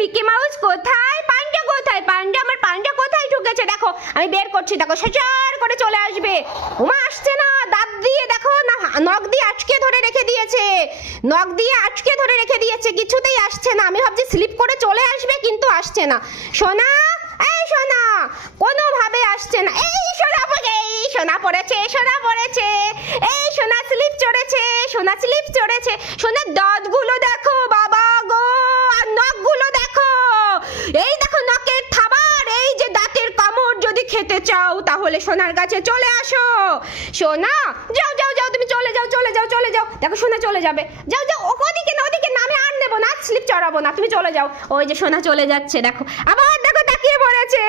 Mickey Mouse কোথায়? Panda কোথায়? Panda, আমার পান্ডা কোথায় ঢুকেছে? দেখো, আমি বের করছি, দেখো সচার করে চলে আসবে। ওমা আসছে না, দাঁত দিয়ে, দেখো, না, নখ দিয়ে আটকে ধরে রেখে দিয়েছে। নখ দিয়ে আটকে ধরে রেখে দিয়েছে, কিছুতেই আসছে না। আমি ভাবছি স্লিপ করে চলে আসবে, কিন্তু আসছে না। সোনা, এই সোনা, কোনোভাবে আসছে না। এই সোনা এই সোনা পড়েছে সোনা পড়েছে। এই সোনা স্লিপ চড়েছে, সোনা স্লিপ চড়েছে। সোনার দাঁতগুলো দেখো বাবা গো আর নখগুলো দেখো এই দেখো নখের থাবার এই যে দাঁতের কামড় যদি খেতে চাও, তাহলে সোনার কাছে চলে আসো। সোনা, যাও যাও যাও, তুমি চলে যাও চলে যাও চলে যাও। দেখো সোনা চলে যাবে। যাও যাও ওদিকে না ওদিকে না, আমি আর নেব না স্লিপ চড়াবো না, তুমি চলে যাও। ওই যে সোনা চলে যাচ্ছে, দেখো। আবার দেখো তাকিয়ে পড়েছে।